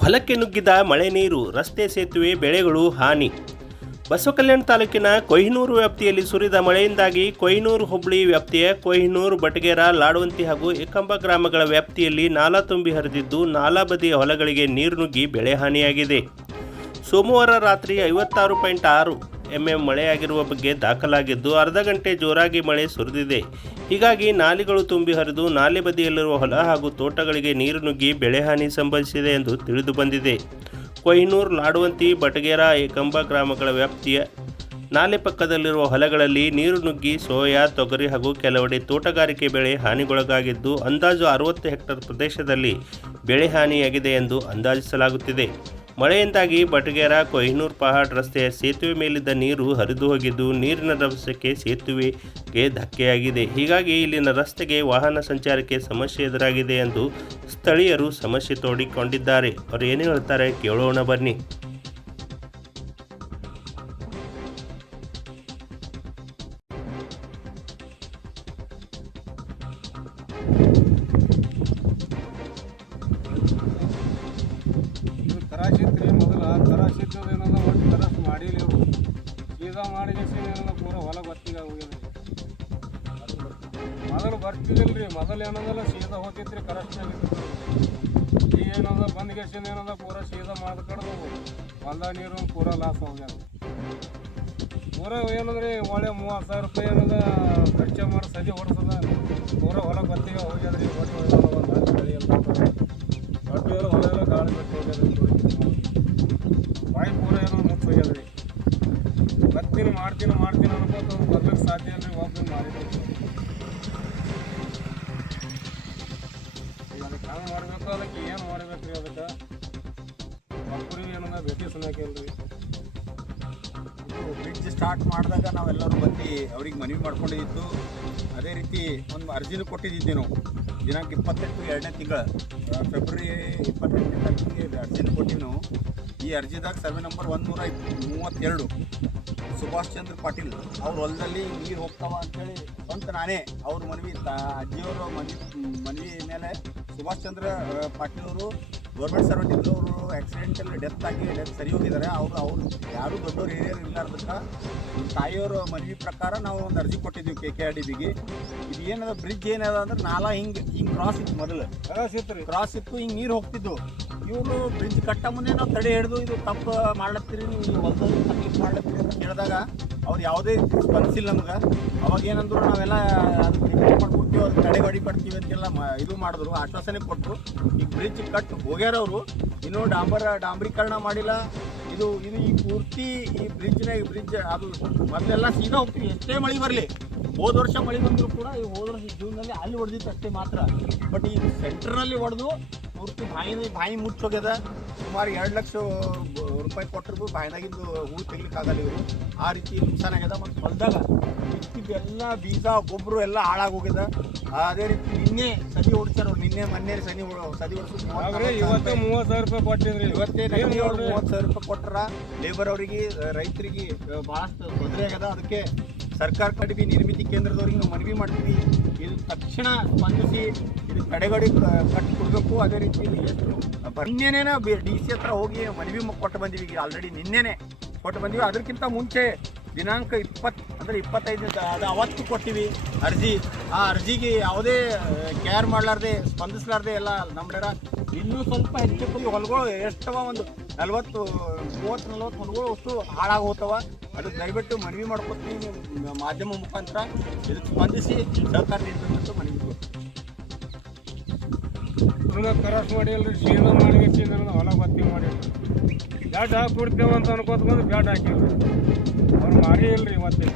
ಹೊಲಕ್ಕೆ ನುಗ್ಗಿದ ಮಳೆ ನೀರು, ರಸ್ತೆ ಸೇತುವೆ, ಬೆಳೆಗಳು ಹಾನಿ. ಬಸವಕಲ್ಯಾಣ ತಾಲೂಕಿನ ಕೊಹಿನೂರು ವ್ಯಾಪ್ತಿಯಲ್ಲಿ ಸುರಿದ ಮಳೆಯಿಂದಾಗಿ ಕೊಹಿನೂರು ಹುಬ್ಳಿ ವ್ಯಾಪ್ತಿಯ ಕೊಹಿನೂರು ಬಟಗೇರ, ಲಾಡವಂತಿ ಹಾಗೂ ಏಕಂಬ ಗ್ರಾಮಗಳ ವ್ಯಾಪ್ತಿಯಲ್ಲಿ ನಾಲಾ ತುಂಬಿ ಹರಿದಿದ್ದು ನಾಲಾ ಬದಿಯ ಹೊಲಗಳಿಗೆ ನೀರು ನುಗ್ಗಿ ಬೆಳೆ ಹಾನಿಯಾಗಿದೆ. ಸೋಮವಾರ ರಾತ್ರಿ ಐವತ್ತಾರು ಪಾಯಿಂಟ್ ಆರು ಎಂಎಂ ಮಳೆಯಾಗಿರುವ ಬಗ್ಗೆ ದಾಖಲಾಗಿದ್ದು, ಅರ್ಧ ಗಂಟೆ ಜೋರಾಗಿ ಮಳೆ ಸುರಿದಿದೆ. ಹೀಗಾಗಿ ನಾಲಿಗಳು ತುಂಬಿ ಹರಿದು ನಾಲೆ ಬದಿಯಲ್ಲಿರುವ ಹೊಲ ಹಾಗೂ ತೋಟಗಳಿಗೆ ನೀರು ನುಗ್ಗಿ ಬೆಳೆ ಹಾನಿ ಸಂಭವಿಸಿದೆ ಎಂದು ತಿಳಿದು ಬಂದಿದೆ. ಕೊಹಿನೂರು ಲಾಡುವಂತಿ ಬಟಗೇರ, ಏಕಂಬ ಗ್ರಾಮಗಳ ವ್ಯಾಪ್ತಿಯ ನಾಲೆ ಪಕ್ಕದಲ್ಲಿರುವ ಹೊಲಗಳಲ್ಲಿ ನೀರು ನುಗ್ಗಿ ಸೋಯಾ, ತೊಗರಿ ಹಾಗೂ ಕೆಲವೆಡೆ ತೋಟಗಾರಿಕೆ ಬೆಳೆ ಹಾನಿಗೊಳಗಾಗಿದ್ದು, ಅಂದಾಜು ಅರವತ್ತು ಹೆಕ್ಟೇರ್ ಪ್ರದೇಶದಲ್ಲಿ ಬೆಳೆ ಹಾನಿಯಾಗಿದೆ ಎಂದು ಅಂದಾಜಿಸಲಾಗುತ್ತಿದೆ. ಮಳೆಯಿಂದಾಗಿ ಬಟಗೇರ ಕೊಹಿನೂರ್ ಪಹಾಡ್ ರಸ್ತೆಯ ಸೇತುವೆ ಮೇಲಿದ್ದ ನೀರು ಹರಿದು ಹೋಗಿದ್ದು, ನೀರಿನ ರಭಸಕ್ಕೆ ಸೇತುವೆಗೆ ಧಕ್ಕೆಯಾಗಿದೆ. ಹೀಗಾಗಿ ಇಲ್ಲಿನ ರಸ್ತೆಗೆ ವಾಹನ ಸಂಚಾರಕ್ಕೆ ಸಮಸ್ಯೆ ಎದುರಾಗಿದೆ ಎಂದು ಸ್ಥಳೀಯರು ಸಮಸ್ಯೆ ತೋಡಿಕೊಂಡಿದ್ದಾರೆ. ಅವರು ಏನು ಹೇಳ್ತಾರೆ ಕೇಳೋಣ ಬನ್ನಿ. ಇದು ಮೊದಲು ಮೊದಲ ತರಾಶಿತ್ತದ ಏನದ ಒಟ್ಟು ತರಾಸ್ ಮಾಡಿಲ್ಲ ಇವು ಸೀದಾ ಮಾಡಿ ಏನದ ಪೂರ ಹೊಲ ಗೊತ್ತಿಗೆ ಹೋಗ್ಯದ ಮೊದಲು ರೀ ಮೊದಲು ಏನದಲ್ಲ ಸೀದಾ ಹೋಗ್ತಿತ್ತು ರೀ ಕರಸ್ನಾಗ ಈಗ ಏನದ ಬಂದ್ ಗೆಸಿಂದ ಏನದ ಪೂರ ಸೀದಾ ಮಾಡ್ದ ಕಡ್ದು ನೀರು ಪೂರ ಲಾಸ್ ಹೋಗ್ಯದ ಪೂರ ಏನಂದ್ರಿ ಒಳ್ಳೆ ಮೂವತ್ತು ಸಾವಿರ ರೂಪಾಯಿ ಏನದ ಖರ್ಚು ಮಾಡಿ ಸದಿ ಹೊಡ್ಸದ ಪೂರ ಹೊಲ ಗೊತ್ತಿಗೆ ಹೋಗ್ಯದ ರೀ. ಒಟ್ಟು ಹೊಲ ಎಲ್ಲ ಗಾಳಿ ಬಿಟ್ಟು ಹೋಗ್ಯದ್ರಿ ಬಾಯಿ ಪೂರ ಏನೋ ಮುಚ್ಚ ರೀ. ಬರ್ತೀನಿ, ಮಾಡ್ತೀನಿ ಮಾಡ್ತೀನಿ ಅನ್ಕೋತ ಬರ್ಲಿಕ್ಕೆ ಸಾಧ್ಯ ಇಲ್ಲ ಒಬ್ಬರು ಮಾಡಿದ್ರಿ ಅದಕ್ಕೆ ಹೆಂಗೆ ಮಾಡಬೇಕು, ಅದಕ್ಕೆ ಏನು ಮಾಡ್ಬೇಕು ರೀ ಅದಕ್ಕೆ? ಒಬ್ಬರಿಗೆ ಏನಂದ ಭೇಟಿ ಸುಮ್ಮಕಿಲ್ರಿ ಇದು ಬ್ರಿಡ್ಜ್ ಸ್ಟಾರ್ಟ್ ಮಾಡಿದಾಗ ನಾವೆಲ್ಲರೂ ಬಂದು ಅವ್ರಿಗೆ ಮನವಿ ಮಾಡ್ಕೊಂಡಿದ್ದು. ಅದೇ ರೀತಿ ಒಂದು ಅರ್ಜಿನೂ ಕೊಟ್ಟಿದ್ದಿದ್ದೆ ನಾವು. ದಿನಾಂಕ ಇಪ್ಪತ್ತೆಂಟು ಎರಡನೇ ತಿಂಗಳ ಫೆಬ್ರವರಿ ಇಪ್ಪತ್ತೆಂಟನೇ ತಾರೀಕಿಗೆ ಅರ್ಜಿಯನ್ನು ಕೊಟ್ಟಿವಿ ನಾವು. ಈ ಅರ್ಜಿದಾಗ ಸರ್ವೆ ನಂಬರ್ ಒಂದುನೂರ ಮೂವತ್ತೆರಡು. ಸುಭಾಷ್ ಚಂದ್ರ ಪಾಟೀಲ್ ಅವ್ರ ಹೊಲದಲ್ಲಿ ನೀರು ಹೋಗ್ತಾವ ಅಂತೇಳಿ ಸ್ವಂತ ನಾನೇ ಅವ್ರ ಮನವಿ, ತ, ಅಜ್ಜಿಯವರು ಮನವಿ ಮನವಿ ಮೇಲೆ ಸುಭಾಷ್ ಚಂದ್ರ ಪಾಟೀಲ್ ಅವರು ಗೌರ್ಮೆಂಟ್ ಸರ್ವೆಂಟ್ ಇದ್ರು ಅವರು ಆಕ್ಸಿಡೆಂಟಲ್ಲಿ ಡೆತ್ ಆಗಿ ಡೆತ್ ಸರಿ ಹೋಗಿದ್ದಾರೆ. ಅವರು ಅವ್ರು ಯಾರು ದೊಡ್ಡವ್ರು ಹಿರಿಯರು ಇರ್ಲಾರ್ದಕ್ಕೆ ತಾಯಿಯವರು ಮನವಿ ಪ್ರಕಾರ ನಾವು ಒಂದು ಅರ್ಜಿ ಕೊಟ್ಟಿದ್ದೀವಿ ಕೆ ಕೆ ಆರ್ ಡಿ ಬಿಗೆ ಇದು ಏನದ ಬ್ರಿಡ್ಜ್ ಏನದ ಅಂದ್ರೆ ನಾಲಾ ಹಿಂಗೆ ಹಿಂಗೆ ಕ್ರಾಸ್ ಇತ್ತು ಮೊದಲು. ಕ್ರಾಸ್ ಇತ್ತು ಹಿಂಗೆ ನೀರು ಹೋಗ್ತಿದ್ದು ಇವರು ಬ್ರಿಡ್ಜ್ ಕಟ್ಟ ಮುಂದೆ ನಾವು ತಡೆ ಹಿಡಿದು ಇದು ತಪ್ಪು ಮಾಡ್ಲತ್ತೀರಿ ನೀವು ಹೊಲದಲ್ಲಿ ತಕ್ಲೀಫ್ ಮಾಡ್ಲತ್ತೀರಿ ಅಂತ ಕೇಳಿದಾಗ ಅವ್ರು ಯಾವುದೇ ಸ್ಪಂದಿಸಿಲ್ಲ ನಮ್ಗೆ. ಅವಾಗ ಏನಂದ್ರು ನಾವೆಲ್ಲ ಅದಕ್ಕೆ ರಿಪೇರಿ ಮಾಡ್ಕೊಡ್ತೀವಿ ಅವ್ರಿಗೆ ತಡೆಗಡಿ ಕೊಡ್ತೀವಿ ಅಂತೆಲ್ಲ ಮ- ಇದು ಮಾಡಿದ್ರು, ಆಶ್ವಾಸನೆ ಕೊಟ್ಟರು ಈ ಬ್ರಿಡ್ಜ್ ಕಟ್ ಹೋಗ್ಯಾರ ಅವರು ಇನ್ನೂ ಡಾಂಬರ, ಡಾಂಬರೀಕರಣ ಮಾಡಿಲ್ಲ. ಇದು ಇದು ಈ ಪೂರ್ತಿ ಈ ಬ್ರಿಡ್ಜ್ನ ಈ ಬ್ರಿಡ್ಜ್ ಅದು ಮೊದಲೆಲ್ಲ ಸೀದಾ ಹೋಗ್ತೀವಿ. ಎಷ್ಟೇ ಮಳೆ ಬರಲಿ, ಹೋದ ವರ್ಷ ಮಳೆ ಬಂದರೂ ಕೂಡ ಈ ಹೋದ ವರ್ಷ ಜೂನ್ನಲ್ಲಿ ಅಲ್ಲಿ ಹೊಡೆದಿತ್ತು ಅಷ್ಟೇ ಮಾತ್ರ. ಬಟ್ ಈ ಸೆಂಟ್ರಲ್ಲಿ ಹೊಡೆದು ಪೂರ್ತಿ ಬಾಯಿ ಬಾಯಿ ಮುಚ್ಚೋಗ್ಯದ. ಸುಮಾರು ಎರಡು ಲಕ್ಷ ರೂಪಾಯಿ ಕೊಟ್ಟರು ಬಾಯಿನಾಗಿಂದು ಹೂ ತೆಗಿಲಿಕ್ಕಾಗಲ್ಲ ಇವರು. ಆ ರೀತಿ ನುಕ್ಸಾನ್ ಆಗ್ಯದ. ಮತ್ತು ಹೊಲದಾಗ ಎಲ್ಲ ಬೀಜ ಗೊಬ್ಬರ ಎಲ್ಲ ಹಾಳಾಗಿ ಹೋಗ್ಯದ. ಅದೇ ರೀತಿ ನಿನ್ನೆ ಸದಿ ಹೊಡ್ಸ್ಯಾರ ನಿನ್ನೆ ಮೊನ್ನೆ ಸದಿ ಹೊಡ್- ಸದಿ ಹೊಡ್ಸು ಇವತ್ತೇ ಮೂವತ್ತು ಸಾವಿರ ರೂಪಾಯಿ ಕೊಟ್ಟಿದ್ರಿ ಇವತ್ತೇ ಮೂವತ್ತು ಸಾವಿರ ರೂಪಾಯಿ ಕೊಟ್ಟರ ಲೇಬರ್ ಅವರಿಗೆ ರೈತರಿಗೆ ಭಾಳಷ್ಟು ತೊಂದರೆ ಆಗ್ಯದ. ಅದಕ್ಕೆ ಸರ್ಕಾರ ಕಡಿಮೆ ನಿರ್ಮಿತಿ ಕೇಂದ್ರದವ್ರಿಗೆ ನಾವು ಮನವಿ ಮಾಡ್ತೀವಿ. ಇದು ತಕ್ಷಣ ಸ್ಪಂದಿಸಿ ಇದು ತಡೆಗಡಿ ಕಟ್ಟಿ ಕೊಡಬೇಕು ಅದೇ ರೀತಿ ಎಷ್ಟು ನಿನ್ನೆನೇ ಡಿ ಸಿ ಹತ್ರ ಹೋಗಿ ಮನವಿ ಕೊಟ್ಟು ಬಂದೀವಿ ಈಗ ಆಲ್ರೆಡಿ ನಿನ್ನೆನೆ. ಕೊಟ್ಟು ಬಂದೀವಿ, ಅದಕ್ಕಿಂತ ಮುಂಚೆ ದಿನಾಂಕ ಇಪ್ಪತ್ತು ಅಂದರೆ ಇಪ್ಪತ್ತೈದು ಅದು ಅವತ್ತು ಕೊಟ್ಟಿವಿ ಅರ್ಜಿ. ಆ ಅರ್ಜಿಗೆ ಯಾವುದೇ ಕೇರ್ ಮಾಡಲಾರ್ದೆ, ಸ್ಪಂದಿಸ್ಲಾರ್ದೆ ಎಲ್ಲ ನಮ್ಮ ಇನ್ನೂ ಸ್ವಲ್ಪ ಹೆಚ್ಚು ಕಮ್ಮಿ ಹೊಲಗಳು ಎಷ್ಟವ? ಒಂದು ನಲ್ವತ್ತು, ಮೂವತ್ತು, ನಲ್ವತ್ತು ಹೊಲಗಳು ಅಷ್ಟು ಹಾಳಾಗಿ ಹೋಗ್ತವ ಅದಕ್ಕೆ ದಯವಿಟ್ಟು ಮನವಿ ಮಾಡ್ಕೊತೀನಿ ಮಾಧ್ಯಮ ಮುಖಾಂತರ. ಇದಕ್ಕೆ ಸ್ಪಂದಿಸಿ ಸಹಕಾರ ನೀಡಬೇಕಂತ ಮನವಿ ಕರಸ್ ಮಾಡಿ ಅಲ್ರಿ, ಶೀಲ ಮಾಡಿ ಹೊಲ ಭತ್ತಿ ಮಾಡಿ. ಬ್ಯಾಟ್ ಹಾಕಿ ಕೊಡ್ತೇವೆ ಅಂತ ಅನ್ಕೋತ ಬಂದು ಬ್ಯಾಟ್ ಹಾಕಿಲ್ರಿ ಅವ್ರು ಮಾರಿ ಇಲ್ರಿ ಮತ್ತೆ